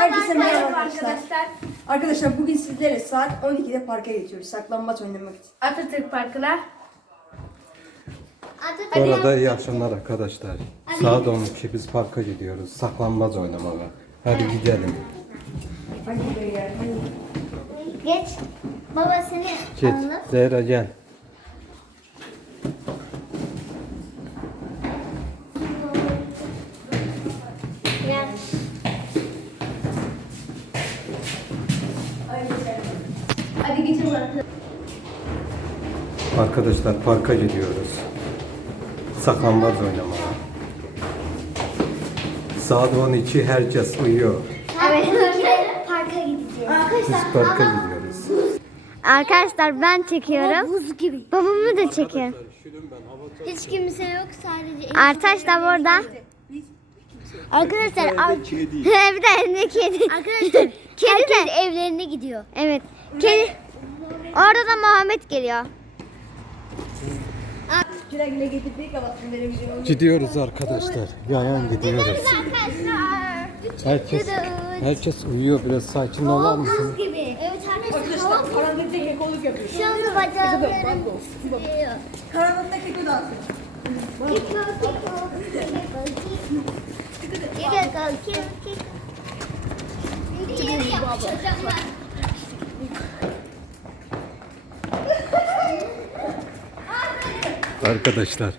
Herkese merhaba arkadaşlar. Arkadaşlar bugün sizlere saat 12'de parka geçiyoruz. Saklambaç oynamak için. Atatürk Parkı'na. Bu arada iyi akşamlar arkadaşlar. Saat 12 biz parka gidiyoruz. Saklanmaz oynamaya. Hadi gidelim. Hadi. Hadi. Geç. Baba seni Git. alır. Zehra. Gel. Arkadaşlar parka gidiyoruz. Saklanmaz oynamaya. Saat 12 herkes uyuyor. Evet. Parka gideceğiz. Biz parka gidiyoruz. Arkadaşlar ben çekiyorum. Buz gibi. Babamı da çekiyorum. Hiç kimse yok sadece. Arkadaşlar burada. Arkadaşlar evde evde kedi. Arkadaşlar kedi de evlerine gidiyor. Evet. Kedi. Orada da Muhammed geliyor. Güle güle getirdik benim videomu. Gidiyoruz arkadaşlar. Yayan gidiyoruz. Arkadaşlar. Herkes herkes uyuyor. Biraz sakin olar mısın? gibi. Evet arkadaşlar. Arkadaşlar karanlıkta kekoluk yapıyor. Şu anda bacağlarım titriyor. Karanlıkta keko dansı. Kiko, kiko, kiko, kiko, kiko, kiko. Bir yere yapışacaklar. Arkadaşlar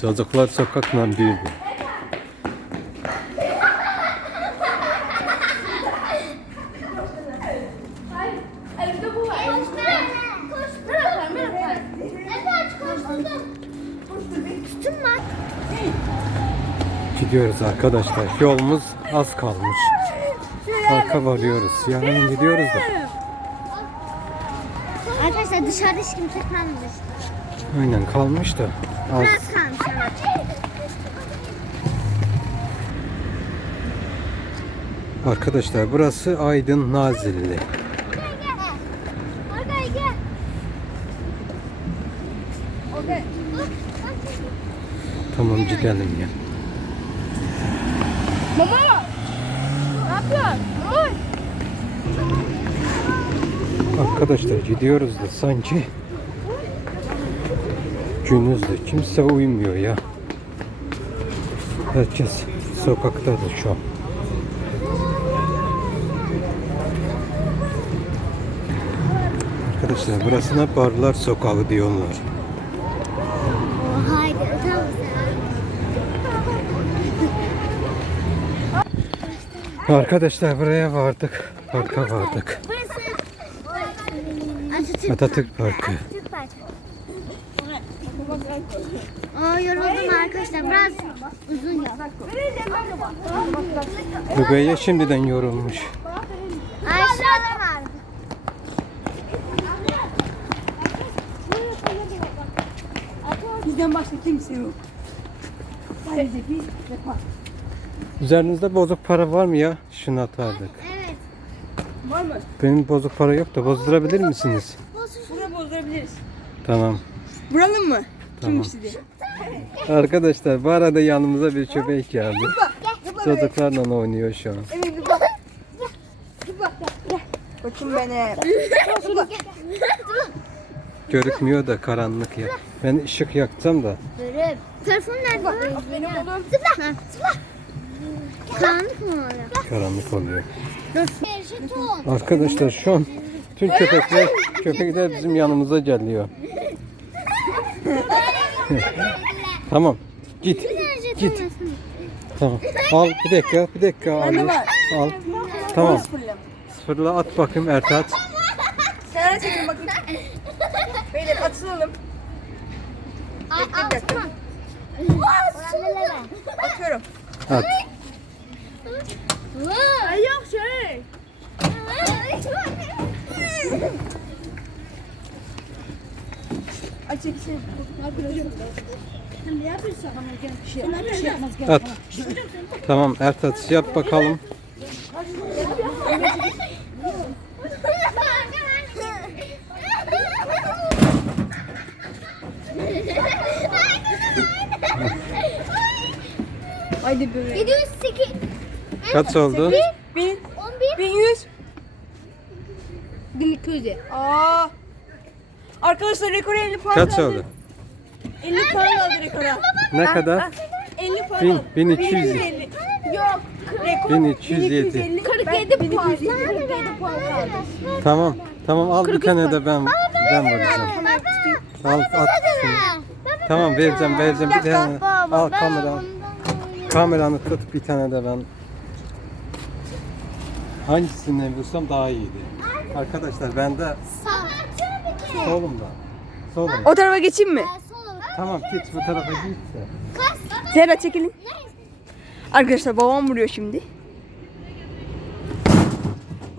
çocuklar sokakla büyüdü. Gidiyoruz arkadaşlar. Yolumuz az kalmış. Parka varıyoruz. Yarın gidiyoruz da. Arkadaşlar dışarıda hiç kimse kalmamış. Aynen kalmış da. Az. Arkadaşlar burası Aydın Nazilli. Tamam gidelim ya. Mama! Ne yapıyorsun? Mama! Arkadaşlar gidiyoruz da sanki günüzdü. Kimse uyumuyor ya. Herkes sokakta da şu an. Arkadaşlar burasına Barlar Sokağı diyorlar. Arkadaşlar buraya vardık. Parka vardık. Atatürk Parkı. Atatürk Parkı. Aa yoruldum arkadaşlar. Biraz uzun yol. Rübeyye şimdiden yorulmuş. Bizden başka kimse yok. Sadece biz ve park. Üzerinizde bozuk para var mı ya? Şunu atardık. Evet. Var mı? Benim bozuk para yok da bozdurabilir misiniz? Burada bozdurabiliriz. Tamam. Vuralım mı? Tamam. Kim istedi? Arkadaşlar bu arada yanımıza bir köpek geldi. Çocuklarla oynuyor şu an. Evet zıpla. Zıpla. Gel. Gel. Koçum benim. Zıpla. Görükmüyor da karanlık ya. Ben ışık yakacağım da. Dürüm. Telefon nerede? Benim oğlum. Zıpla. Zıpla. Karanlık mı oluyor? Karanlık oluyor. Arkadaşlar şu an tüm köpekler köpekler bizim yanımıza geliyor. tamam. Git. Git. Tamam. Al bir dakika, bir dakika al. Al. Tamam. Sıfırla at bakayım Ertat. Kenara çekin bakayım. Beyler atılalım. Ay dakika. altına. Atıyorum. At. Ay yok şey. Ay çekilsene. At. Tamam Ertat yap bakalım. Haydi bebek. 708. Kaç oldu? Bin. 11. Kuzi. Aa. Arkadaşlar rekoru 50 puan Kaç aldı. oldu? 50 puan aldı rekora. Ne kadar? 50 puan Bin- aldı. 1207. Yok. Rekor 1207. 1250. 47 Ben puan. 1247 puan kaldı. Tamam. Tamam al bir tane de ben ben vuracağım. Al at şunu. Tamam vereceğim vereceğim bir tane. Al kamera. Kameranı tut bir tane de ben. Hangisini vursam daha iyiydi. Arkadaşlar ben de solumda. Solumda. O tarafa geçeyim mi? Tamam git bu tarafa git de. Zehra çekilin. Arkadaşlar babam vuruyor şimdi.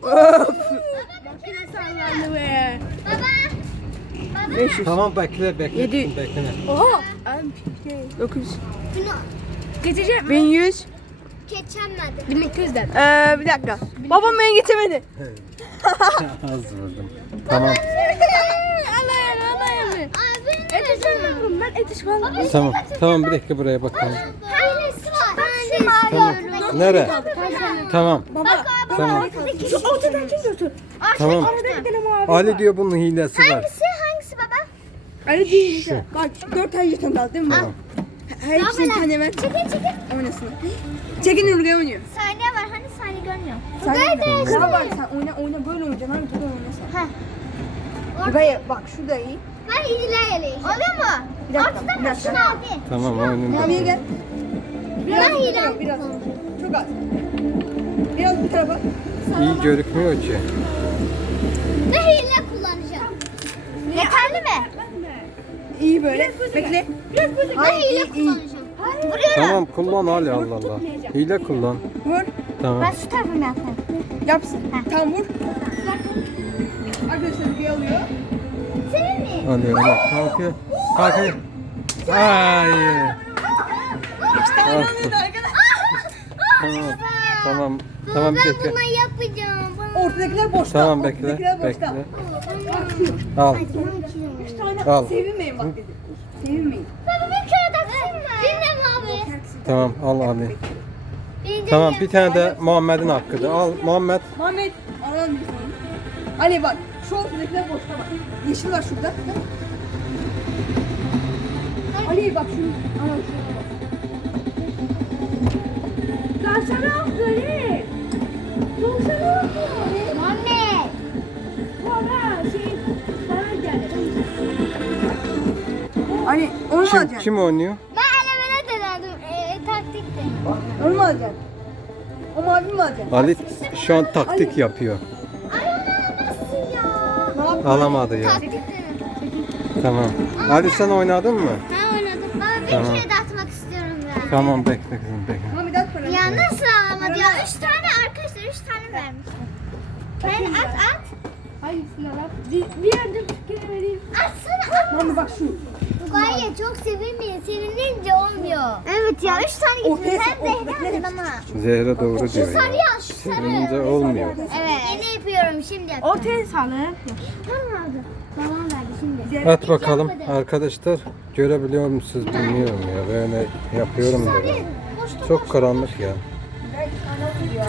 Of. Makine sallandı be. 500. Tamam bekle bekle. Yedi. Bekle. Oha. 900. Geçeceğim. 1100. Geçemedi. 1200'den. Ee, bir dakika. Babam beni geçemedi. Az vurdum. Tamam. Alayım alayım. Etiş almıyorum ben etiş almıyorum. Tamam. Tamam bir dakika buraya bakalım. Ailesi var. Tamam. Nere? Tamam. Baba. Tamam. Şu ortadan kim götür? Tamam. Orada bir tane mavi. Ali diyor bunun hilesi var. Hangisi hangisi baba? Öyle değil. Şu. Bak 4 tane jeton kaldı değil mi? Tamam. Her hepsini tane ver. Çekil çekil. Oynasın. Çekin Nurgay oynuyor. Saniye var hani saniye görmüyor. Sen Nurgay Sana bak sen oyna oyna böyle oynayacaksın abi böyle oynasın. Ha. Nurgay bak şurada iyi. Ben hileyeli. Oluyor mu? Bir dakika, bir mı? dakika. Şunu abi. Tamam oyunun Maviye gel. Biraz Ben bu tarafa, biraz. Çok az. Biraz bu tarafa. iyi görükmüyor ki. Ne hile kullanacağım? Yeterli mi? İyi böyle. Bekle. Ne Hayır, hile iyi, iyi. kullanacağım? Vuruyorum. Tamam kullan Ali Allah Allah. Hile kullan. Vur. Tamam. Ben şu tarafımı yapayım. Yapsın. Tam vur. Arkadaşlar Nurgay alıyor. Senin mi? Ali Ali. Kalkıyor. Kalkıyor. Hayır. Tamam Ah. alıyordu arkadaşlar. Tamam. Tamam. Ben dakika. buna yapacağım. Ortadakiler boşta. Tamam bekle. Ortadakiler boşta. Bekle. Bak. Al. Üç tane. Al. Sevinmeyin bak dedi. Sevinmeyin. Baba bir kere taksın mı? Bilmem abi. Tamam al. Birinci Tamam bir tane de Muhammed'in hakkıdır. Al Muhammed. Muhammed alalım bir tane. Ali bak şu ortadakiler boşta bak. Yeşil var şurada. Ali bak şunu. Aman şuna bak. Kalsana böyle. Kalsana Muhammed. Baba şey bana geldi. Ali onu mu Kim, alacaksın? kim oynuyor? Ben elemene denedim. Ee, taktikti. Onu mu alacaksın? O mavi mi alacaksın? Ali şu an taktik yapıyor. Alamadı ya. Taktik denedim. Tamam. Ali sen oynadın mı? Ben oynadım. Baba bir Tamam. kere de atmak istiyorum ben. Tamam bekle kızım bekle. Muhammed at paranı. Ya nasıl alamadı ya? Üç tane arkadaşlar üç tane vermişler. Ben at at. Hangisini alalım? Bir, bir yerde fikir vereyim. Atsana at. Muhammed bak şu. Gaye çok sevinmeyin. Sevinince olmuyor. Evet ya üç tane sen- Hem de bana. Zehra doğru Şu diyor sarı ya. ya şu sarı. Sevinince olmuyor. Evet. Yeni yapıyorum şimdi yapacağım. Ortaya salın. Tamam abi. Babam verdi şimdi. At bakalım arkadaşlar. Görebiliyor musunuz bilmiyorum ya. Böyle yapıyorum ben. Boşta Çok karanlık ya. Belki anlatır ya.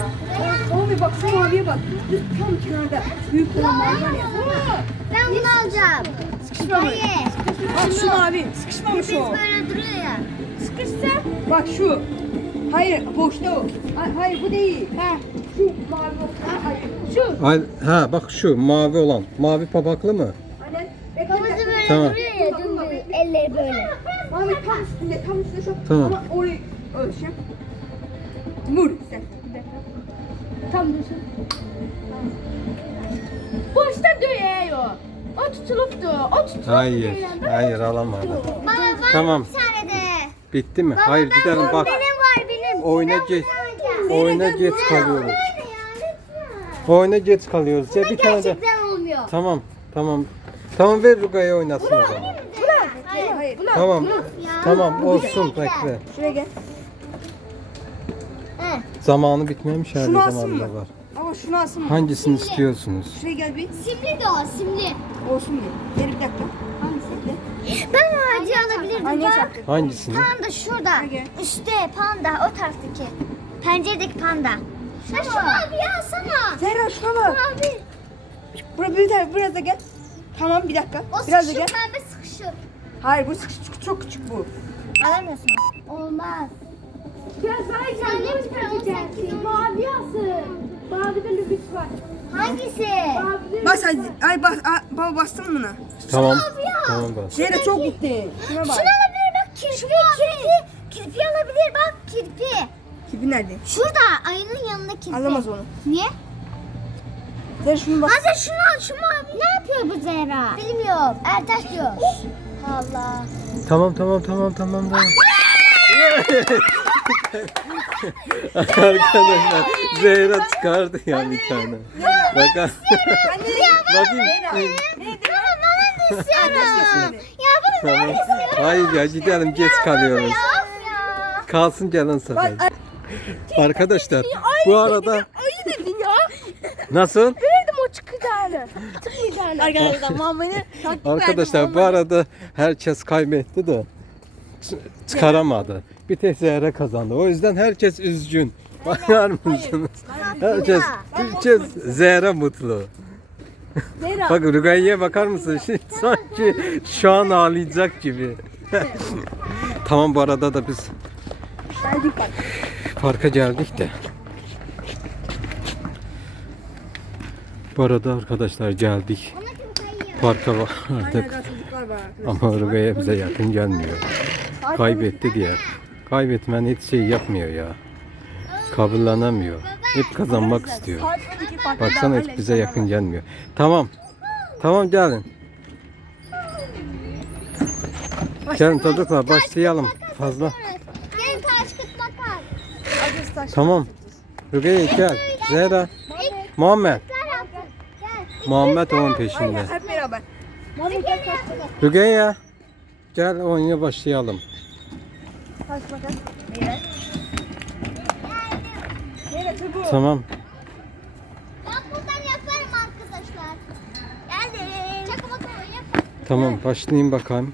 Bak şu maviye bak. Düz tam kenarda. Büyük olan mavi var ya. Ben bunu alacağım. Sıkışma böyle. Hayır. Bak şu mavi. Sıkışmamış Biz o. böyle duruyor ya. Sıkışsa. Bak şu. Hayır boşta o. Hayır, hayır bu değil. Ha. Şu mavi o. Ha, Hayır. Şu. Ay, ha bak şu mavi olan. Mavi papaklı mı? Aynen. Bekle, Babası bekle. böyle Tamam. duruyor ya dümdüz. Elleri böyle. Muhammed tam üstünde tam üstünde şu. Tamam. Ama orayı ölçeceğim. Vur sen. Tam dursun. Boşta duyuyor. O tutuluptu. O tutulup Hayır. Hayır alamadı. Baba Tamam. bir tane de. Bitti mi? Baba, Hayır ben gidelim bak. Benim var benim. Oyuna geç. Oyuna geç kalıyoruz. Oyuna geç kalıyoruz. Ya bir tane de. Olmuyor. Tamam. Tamam. Tamam ver Ruga'ya oynasın o zaman. Hayır. Hayır. Tamam. Ya. Tamam olsun bekle. Şuraya gel. Zamanı bitmemiş hali Şunu alsın zamanında mı? var. Ama şunu alsın mı? Hangisini istiyorsunuz? Şuraya gel bir. Simli de o simli. Olsun diye. Geri bir dakika. Ben o ağacı alabilirdim. Ay ne Bak. çarptı? Hangisini? Panda şurada. Hangi? İşte panda o taraftaki. Penceredeki panda. Ha şu abi ya sana. Zehra şuna bak. Abi. Buraya bir tane biraz da gel. Tamam bir dakika. O Biraz da gel. sıkışık pembe sıkışık. Hayır bu küçük, çok küçük bu. Alamıyorsun. Olmaz. Ya sen sen ne yapacaksın? Mavi yazsın. Mavide lübüs var. Hangisi? Bas hadi. Ay bas. Ay, baba bastın mı buna? Tamam. Tamam bas. Zehra çok gitti. Şuna Şunu bak. alabilir bak kirpi, kirpi. Kirpi alabilir bak kirpi. Kipi nerede? Şurada ayının yanında kirpi. Alamaz onu. Niye? Zehra şunu bak. Hazır şunu al şu mavi. Ne yapıyor bu Zehra? Bilmiyorum. Ertaş diyor. Allah. Tamam tamam tamam tamam tamam. Arkadaşlar Zehra çıkardı ya bir tane. Bakın. Bakayım. Baba bana da istiyorum. ya bunu ben Tamam. Hayır ya gidelim geç kalıyoruz. Kalsın gelin sefer. Arkadaşlar bu arada nasıl? Arkadaşlar Muhammed'e Arkadaşlar bu arada herkes kaybetti de çıkaramadı. Bir tek Zehra kazandı. O yüzden herkes üzgün. Bakar mısınız? Herkes, herkes Zehra mutlu. Zehra. Bak Rugay'ya bakar mısın? Şimdi Sanki şu an ağlayacak gibi. tamam bu arada da biz Geldik bak. parka geldik de. Bu arada arkadaşlar geldik. Parka vardık. Ama Rugay'a bize yakın gelmiyor. Kaybetti diye. Kaybetmen hiç şey yapmıyor ya. Kabullenemiyor. Hep kazanmak istiyor. Saat 12 parkta Baksana hiç bize yakın gelmiyor. Tamam. Tamam gelin. Gelin çocuklar başlayalım. Fazla. Tamam. Rugay'a gel. Zehra. Muhammed. Muhammed onun peşinde. Hep beraber. Gel oyuna başlayalım. Taş makas. Beyler. Zehra çabuk. Tamam. Ben buradan yaparım arkadaşlar. Geldim. Çakı bakalım yap. Tamam başlayayım bakalım.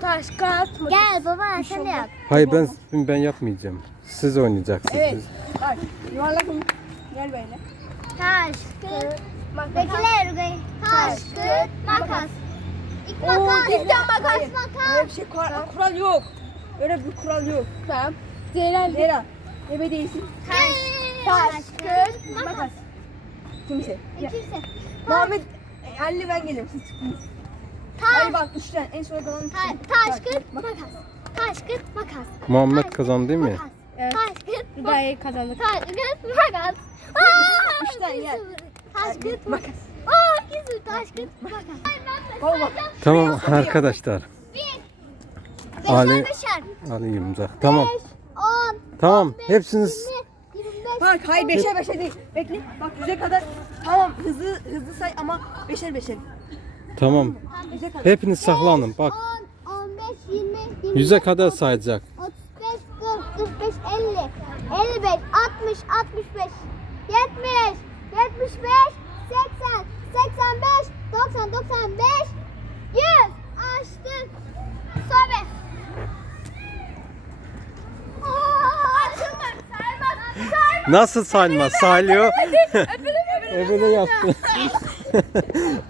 Taş kağıt mı? Gel baba sen de yap. Hayır ben ben yapmayacağım. Siz oynayacaksınız. Evet. Bak yuvarlak onu. Gel böyle. Taş, kıt, makas. Bekle Rugay. Taş, kıt, makas. İlk makas. cidden makas, Hayır. Öyle makas. bir şey kural, kural yok. Öyle bir kural yok. Tamam. Zehra Zehra. Ebe değilsin. Taş, taş, kıt, makas. Kimse. Ya. İkisi. Muhammed e, anne ben gelirim. Siz çıkın. Hadi bak üçten en sona kalan Ta- taş, kıt, makas. Taş, kıt, makas. Muhammed kazandı değil mi? Makas. Evet. Taş, makas. Rugay'ı kazandık. Taş, kıt, makas. Aa, Üç tane yer. Taş, kıt, makas. Aa, ikisi taş, kıt, makas. Tamam arkadaşlar. Bir. Ali- beşer. Alayım imza. Tamam. Beş, on, Tamam. Hepsiniz. Bak hayır beşer beşer değil. Bekle. Bak yüze kadar. Tamam hızlı hızlı say ama beşer beşer. tamam. Yüze kadar. Hepiniz saklanın. Bak 10, 15, 20, 20. yüze kadar sayacak. 35, 40, 45, 50, 55, 60, 65, 70, 75, 80, 85, 90, 95, Nasıl sayma? Saylıyor. Ebele yaptı.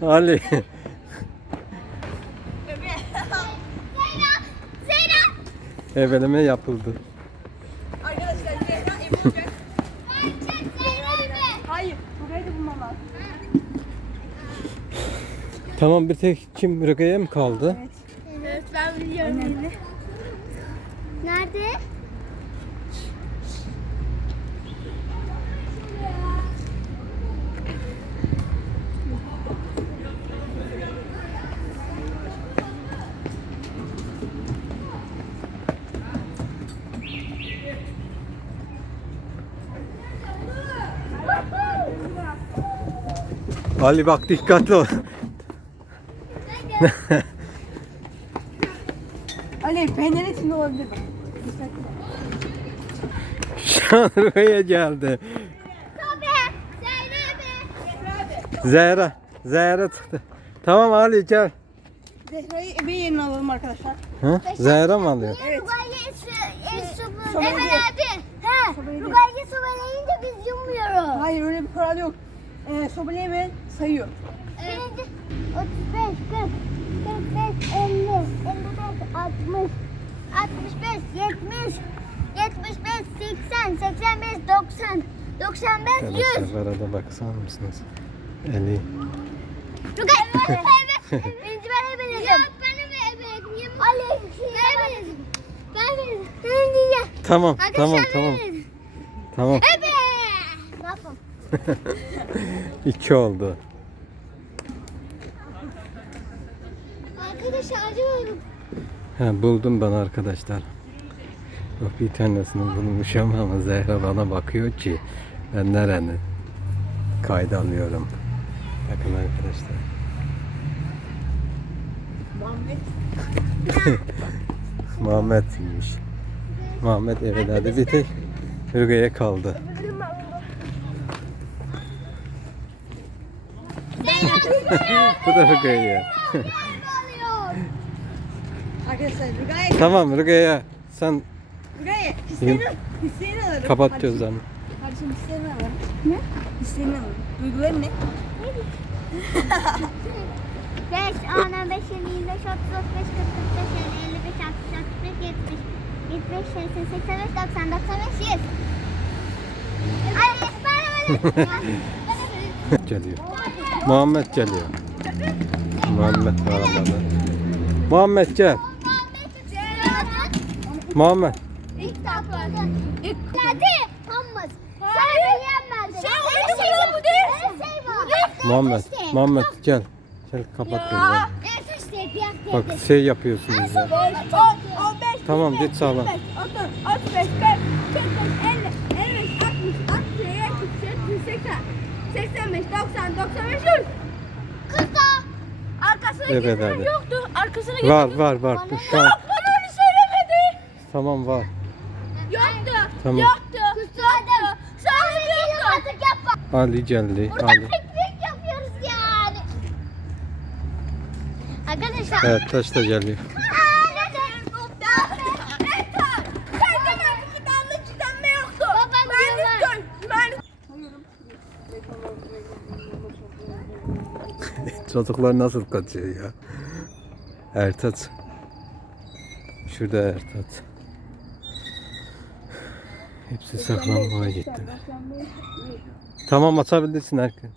Ali. Ebeleme yapıldı. Arkadaşlar Zehra Ebe olacak. Ben çek Zeyra be. Hayır. Burayı da bulmam lazım. Tamam bir tek kim Rugay'a mı kaldı? Evet ben biliyorum. Nerede? Ali bak dikkatli ol. Ali pencerenin içinde olabilir bak. Dikkatli. Şu an Rugay'a geldi. Zehra. Zehra çıktı. Tamam Ali gel. Zehra'yı Ebe yerine alalım arkadaşlar. Ha? Zehra mı alıyor? Evet. Sobeledi. Evet abi. He. Sobeledi. Rugayı sobeleyince biz yumuyoruz. Hayır öyle bir kural yok. e, sobayı hemen sayıyor. Birinci 35, 40, 45, 50, 55, 60, 65, 70, 75, 80, 85, 90, 95, 100. Arkadaşlar arada bakar mısınız? Eli. Rugay, evet, evet. Birinci ben ebeledim. Yok, ben ebeledim. Ali, ben. Ben ebeledim. Ben ebeledim. Tamam tamam Arkadaşlar tamam. ebeledim. Tamam. Ebe! Ne yapalım? İki oldu. Arkadaşlar acıyorum. Ha, buldum ben arkadaşlar. Bak bir tanesini bulmuşum ama Zehra bana bakıyor ki ben nereni kayda alıyorum. Bakın arkadaşlar. Muhammed'miş. Muhammed evlerde bir tek Hürge'ye kaldı. Bu da Hürge'ye. Arkadaşlar Rugay, Tamam Hürge'ye sen Rugay hislerini, hislerini alırım. kapat Kardeşim, gözlerini. Kardeşim hislerini alırım. Ne? Hislerini alırım. Duyguların ne? 5, 10, 15, 20, 25, 30, 35, 40, 45, 50, 55, 60, 65, 70, 75, 80, 85, 90, 95, 100. Ay, ben ben Geliyor. Muhammed geliyor. Muhammed bağladı. Muhammed gel. Muhammed. İlk tatlı. İlk Hadi. Hammız. Sen yiyemedin. Şey o şey bu değil. Muhammed. Muhammed gel. Gel kapat gözlerini. Bak şey yapıyorsunuz ya. 5, 10, 15, Tamam git sağlam. 30, 35, 40, 95, 100. Kırk da. Arkasına Evet abi. yoktu. Arkasına Var var var. Dur şu an. Bana onu söylemedi. Tamam var. Yoktu. Tamam. Yoktu. Yoktu. Sonra yoktu. Ali geldi. Burada Ali. piknik yapıyoruz yani. Arkadaşlar. Evet taş da geliyor. Çocuklar nasıl kaçıyor ya? Ertat. Şurada Ertat. Hepsi saklanmaya gittiler. Tamam atabilirsin herkes.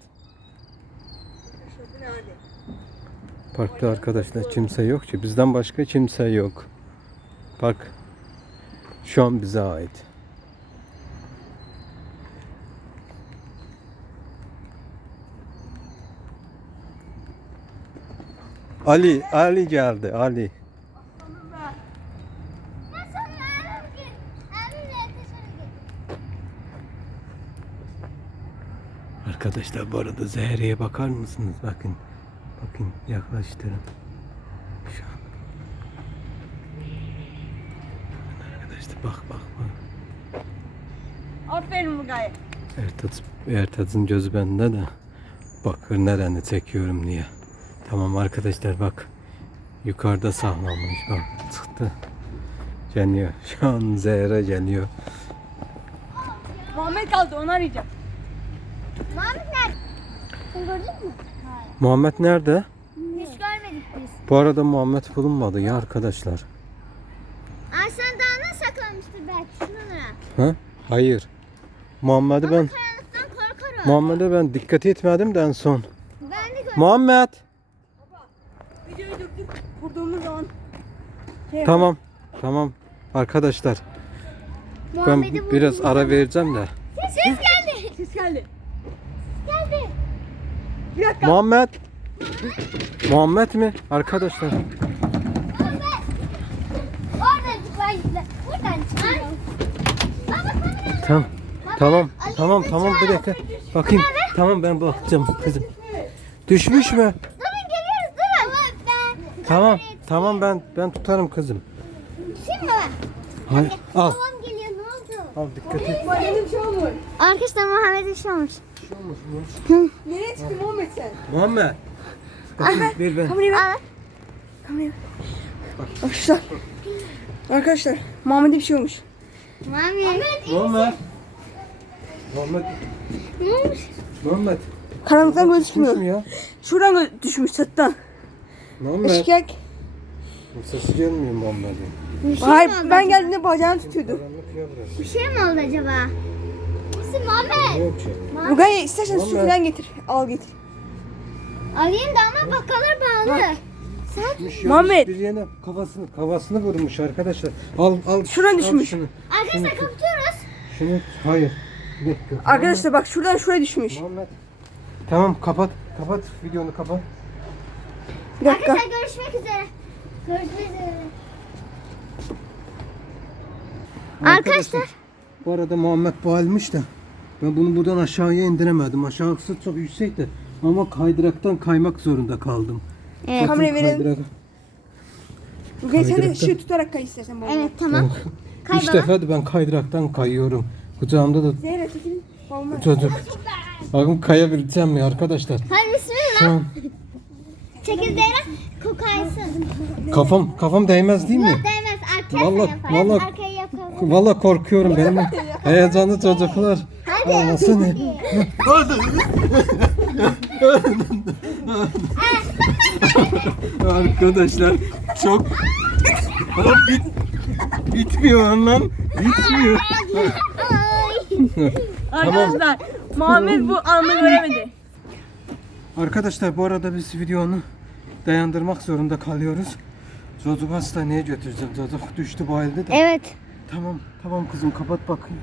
Parkta arkadaşlar kimse yok ki. Bizden başka kimse yok. Park şu an bize ait. Ali, Ali geldi. Ali. Arkadaşlar bu arada Zehre'ye bakar mısınız? Bakın. Bakın yaklaştırın. Şu an. Arkadaşlar bak bak bak. Aferin Mugay. Ertat, Ertat'ın gözü bende de. Bakır nereni çekiyorum diye. Tamam arkadaşlar bak. Yukarıda sağlanmış bak. Çıktı. Geliyor. Şu an Zehre geliyor. Muhammed kaldı onu arayacağım. Muhammed nerede? Sen gördün mü? Muhammed nerede? Hiç görmedik biz. Bu arada Muhammed bulunmadı ya arkadaşlar. Arslan Dağı'na saklanmıştır belki şuralara. Ha? Hayır. Muhammed'i ben. Muhammed'e ben dikkat etmedim de en son. Ben de gördüm. Muhammed. Tamam. Tamam. Arkadaşlar ben Muhammed'i biraz buldum. ara vereceğim de. Ses geldi. Ses geldi. Geldi. Bir dakika. Muhammed. Muhammed mi? Arkadaşlar. Oradan çıkar. Buradan çıkar. Baba kamera. Tamam. Tamam. Tamam tamam bir dakika. Bakayım. Tamam ben bakacağım kızım. Düşmüş mü? Durun geliyoruz durun. Ben. Tamam. Tamam ben ben tutarım kızım. Şimdi ben. Hayır. Al. Babam geliyor ne oldu? Al dikkat et. Muhammed'in bir şey olmuş. Arkadaşlar Muhammed'e bir şey olmuş. Nereye çıktın Muhammed sen? Muhammed. Bakayım, ver ben. Kamerayı ver. Kamerayı ver. Arkadaşlar. Arkadaşlar. Muhammed'e bir şey olmuş. Muhammed. Muhammed. Muhammed. Ne olmuş? Muhammed. Karanlıktan gözükmüyor. Şuradan düşmüş çatıdan. Muhammed. Yak. Sesi gelmiyor Muhammed'in. Bir şey Hayır mi oldu? ben geldiğimde bacağını tutuyordu. Karanlık ya burası. Bir şey mi oldu acaba? Bizim Muhammed. Yok. Rugay istersen su Vallahi. falan getir. Al getir. Alayım da ama bakalım bağlı. Sen Düşmüş ya, Muhammed. Bir yerine kafasını kafasını vurmuş arkadaşlar. Al al. Şuradan al düşmüş. Şunu, arkadaşlar kapatıyoruz. şunu hayır. Bir dakika. Arkadaşlar bak şuradan şuraya düşmüş. Muhammed. Tamam kapat. Kapat videonu kapat. Bir dakika. Arkadaşlar görüşmek üzere. Arkadaşlar. Bu arada Muhammed bağılmış da ben bunu buradan aşağıya indiremedim. Aşağısı çok yüksekti. Ama kaydıraktan kaymak zorunda kaldım. Evet. Bakın Kamerayı verelim. kaydırak- Rugay sen de ışığı tutarak kay istersen bana. Evet tamam. Kay Üç baba. defa da ben kaydıraktan kayıyorum. Kucağımda da Zehra çekilin. Olmaz. çocuk. Bakın kayabileceğim mi arkadaşlar? Hadi bismillah. Şu an Çekirdeğine kokaysın. kafam kafam değmez değil mi? Yok değmez. Arkaya Vallahi- yaparız. vallahi- Arkaya yapalım. Vallahi korkuyorum benim heyecanlı çocuklar. Hadi. Anlasana. Arkadaşlar çok Lan bit bitmiyor lan bitmiyor. Arkadaşlar Muhammed bu anı göremedi. Arkadaşlar bu arada biz videonu dayandırmak zorunda kalıyoruz. Çocuk hastaneye götüreceğim. Çocuk düştü bayıldı da. Evet. Tamam tamam kızım kapat bakayım.